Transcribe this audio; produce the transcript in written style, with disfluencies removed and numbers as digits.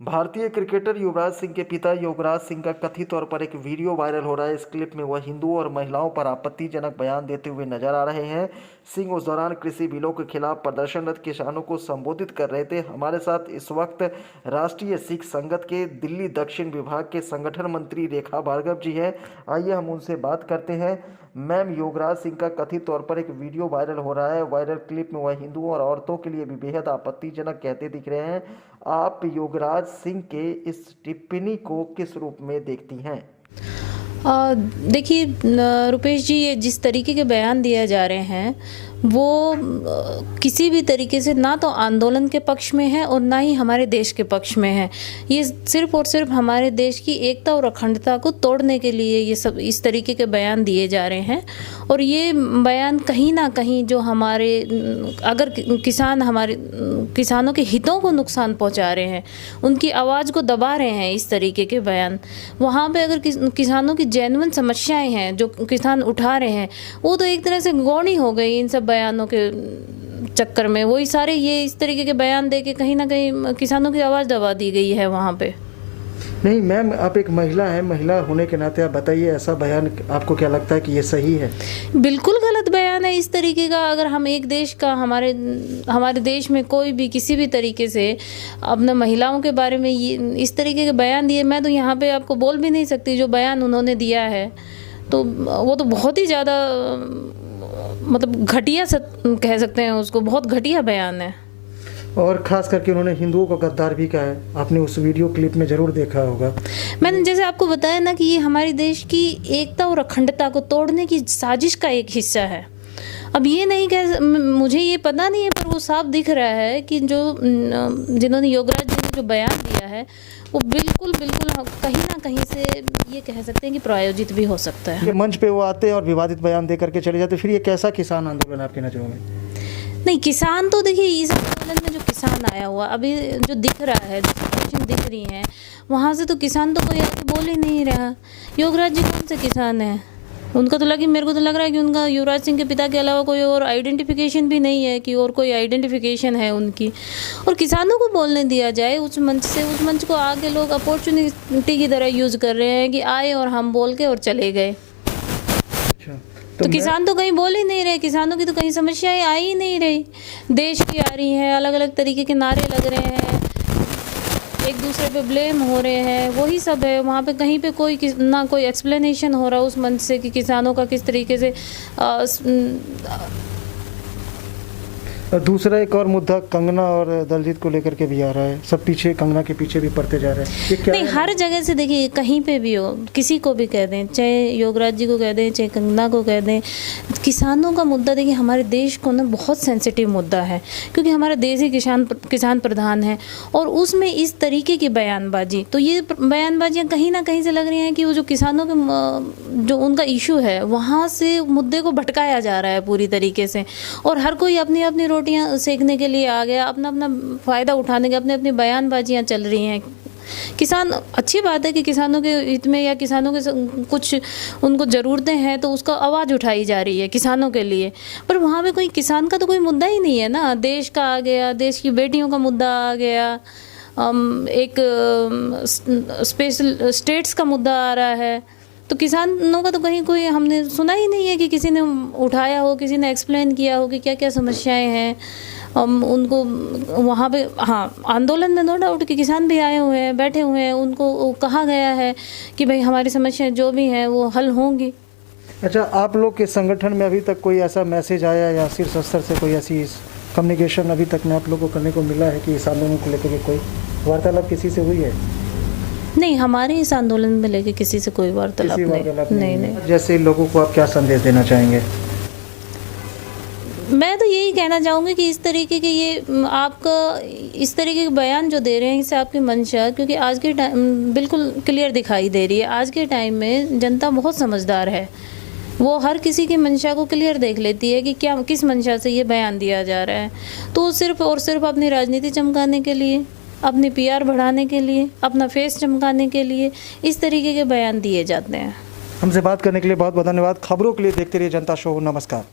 भारतीय क्रिकेटर युवराज सिंह के पिता योगराज सिंह का कथित तौर पर एक वीडियो वायरल हो रहा है। इस क्लिप में वह हिंदुओं और महिलाओं पर आपत्तिजनक बयान देते हुए नजर आ रहे हैं। सिंह उस दौरान कृषि बिलों के खिलाफ प्रदर्शनरत किसानों को संबोधित कर रहे थे। हमारे साथ इस वक्त राष्ट्रीय सिख संगत के दिल्ली दक्षिण विभाग के संगठन मंत्री रेखा भार्गव जी हैं। आइए हम उनसे बात करते हैं। मैम, योगराज सिंह का कथित तौर पर एक वीडियो वायरल हो रहा है। वायरल क्लिप में वह हिंदुओं और औरतों के लिए भी बेहद आपत्तिजनक कहते दिख रहे हैं। आप योगराज सिंह के इस टिप्पणी को किस रूप में देखती हैं? देखिए रुपेश जी, ये जिस तरीके के बयान दिए जा रहे हैं वो किसी भी तरीके से ना तो आंदोलन के पक्ष में है और ना ही हमारे देश के पक्ष में है। ये सिर्फ और सिर्फ हमारे देश की एकता और अखंडता को तोड़ने के लिए ये सब इस तरीके के बयान दिए जा रहे हैं। और ये बयान कहीं ना कहीं जो हमारे अगर हमारे किसानों के हितों को नुकसान पहुंचा रहे हैं, उनकी आवाज़ को दबा रहे हैं इस तरीके के बयान। वहाँ पे अगर किसानों की जेन्युइन समस्याएं हैं जो किसान उठा रहे हैं, वो तो एक तरह से गौणी हो गई इन सब बयानों के चक्कर में। वही सारे ये इस तरीके के बयान दे के कहीं ना कहीं किसानों की आवाज़ दबा दी गई है वहाँ पे। नहीं मैम, आप एक महिला हैं, महिला होने के नाते आप बताइए, ऐसा बयान आपको क्या लगता है कि ये सही है? बिल्कुल गलत बयान है इस तरीके का। अगर हम एक देश का हमारे देश में कोई भी किसी भी तरीके से अपने महिलाओं के बारे में ये इस तरीके के बयान दिए, मैं तो यहाँ पे आपको बोल भी नहीं सकती। जो बयान उन्होंने दिया है तो वो तो बहुत ही ज़्यादा मतलब घटिया कह सकते हैं उसको, बहुत घटिया बयान है। और ख़ास करके उन्होंने हिंदुओं को गद्दार भी कहा है। आपने उस वीडियो क्लिप में ज़रूर देखा होगा। मैंने जैसे आपको बताया ना कि ये हमारे देश की एकता और अखंडता को तोड़ने की साजिश का एक हिस्सा है। अब ये नहीं कह, मुझे ये पता नहीं है, पर वो साफ दिख रहा है कि जिन्होंने योगराज जी ने जो बयान दिया है वो बिल्कुल कहीं ना कहीं से ये कह सकते हैं कि प्रायोजित भी हो सकता है। मंच पे वो आते हैं और विवादित बयान दे करके चले जाते, फिर ये कैसा किसान आंदोलन आपकी नज़रों में? नहीं, किसान तो देखिए, इस आंदोलन में जो किसान आया हुआ अभी जो दिख रहा है, जो सिचुएशन दिख रही है, वहाँ से तो किसान तो कोई आके बोल ही नहीं रहा। योगराज जी कौन से किसान हैं? उनका तो मेरे को तो लग रहा है कि उनका युवराज सिंह के पिता के अलावा कोई और आइडेंटिफिकेशन भी नहीं है, कि और कोई आइडेंटिफिकेशन है उनकी। और किसानों को बोलने दिया जाए उस मंच से, उस मंच को आगे लोग अपॉर्चुनिटी की तरह यूज़ कर रहे हैं कि आए और हम बोल के और चले गए। तो किसान तो कहीं बोल ही नहीं रहे, किसानों की तो कहीं समस्याएं आ ही नहीं रही। देश की आ रही हैं, अलग अलग तरीके के नारे लग रहे हैं, एक दूसरे पे ब्लेम हो रहे हैं, वही सब है। वहाँ पे कहीं पे ना कोई एक्सप्लेनेशन हो रहा उस मंच से कि किसानों का किस तरीके से दूसरा एक और मुद्दा कंगना और दलजीत को लेकर के भी आ रहा है। सब पीछे, कंगना के पीछे भी पड़ते जा रहे हैं। ये क्या नहीं, हर जगह से देखिए, कहीं पे भी हो, किसी को भी कह दें, चाहे योगराज जी को कह दें, चाहे कंगना को कह दें, किसानों का मुद्दा देखिए हमारे देश को ना बहुत सेंसिटिव मुद्दा है, क्योंकि हमारा देश ही किसान प्रधान है। और उसमें इस तरीके की बयानबाजी, तो ये बयानबाजियाँ कहीं ना कहीं से लग रही हैं कि वो जो किसानों के जो उनका इशू है वहाँ से मुद्दे को भटकाया जा रहा है पूरी तरीके से। और हर कोई अपनी अपनी रोटियां सेकने के लिए आ गया, अपना अपना फ़ायदा उठाने के अपनी अपनी बयानबाजियां चल रही हैं। किसान, अच्छी बात है कि किसानों के हित में या किसानों के कुछ उनको ज़रूरतें हैं तो उसका आवाज़ उठाई जा रही है किसानों के लिए। पर वहाँ पे कोई किसान का तो कोई मुद्दा ही नहीं है ना। देश का आ गया, देश की बेटियों का मुद्दा आ गया, एक स्पेशल स्टेट्स का मुद्दा आ रहा है। तो किसानों का तो कहीं कोई हमने सुना ही नहीं है कि किसी ने उठाया हो, किसी ने एक्सप्लेन किया हो कि क्या क्या समस्याएं हैं उनको वहाँ पे। हाँ, आंदोलन में नो डाउट कि किसान भी आए हुए हैं, बैठे हुए हैं, उनको कहा गया है कि भाई हमारी समस्याएं जो भी हैं वो हल होंगी। अच्छा, आप लोग के संगठन में अभी तक कोई ऐसा मैसेज आया या शीर्ष स्तर से कोई ऐसी कम्युनिकेशन अभी तक में आप लोगों को करने को मिला है कि इस आंदोलन को लेकर के कोई वार्तालाप किसी से हुई है? नहीं, हमारे इस आंदोलन में लेके किसी से कोई वार्तालाप नहीं। जैसे लोगों को आप क्या संदेश देना चाहेंगे? मैं तो यही कहना चाहूँगी कि इस तरीके के इस तरीके के बयान जो दे रहे हैं, इससे आपकी मंशा, क्योंकि आज के टाइम बिल्कुल क्लियर दिखाई दे रही है। आज के टाइम में जनता बहुत समझदार है, वो हर किसी की मंशा को क्लियर देख लेती है कि किस मंशा से ये बयान दिया जा रहा है। तो सिर्फ और सिर्फ अपनी राजनीति चमकाने के लिए, अपनी PR बढ़ाने के लिए, अपना फेस चमकाने के लिए इस तरीके के बयान दिए जाते हैं। हमसे बात करने के लिए बहुत बहुत धन्यवाद। खबरों के लिए देखते रहिए जनता शो। नमस्कार।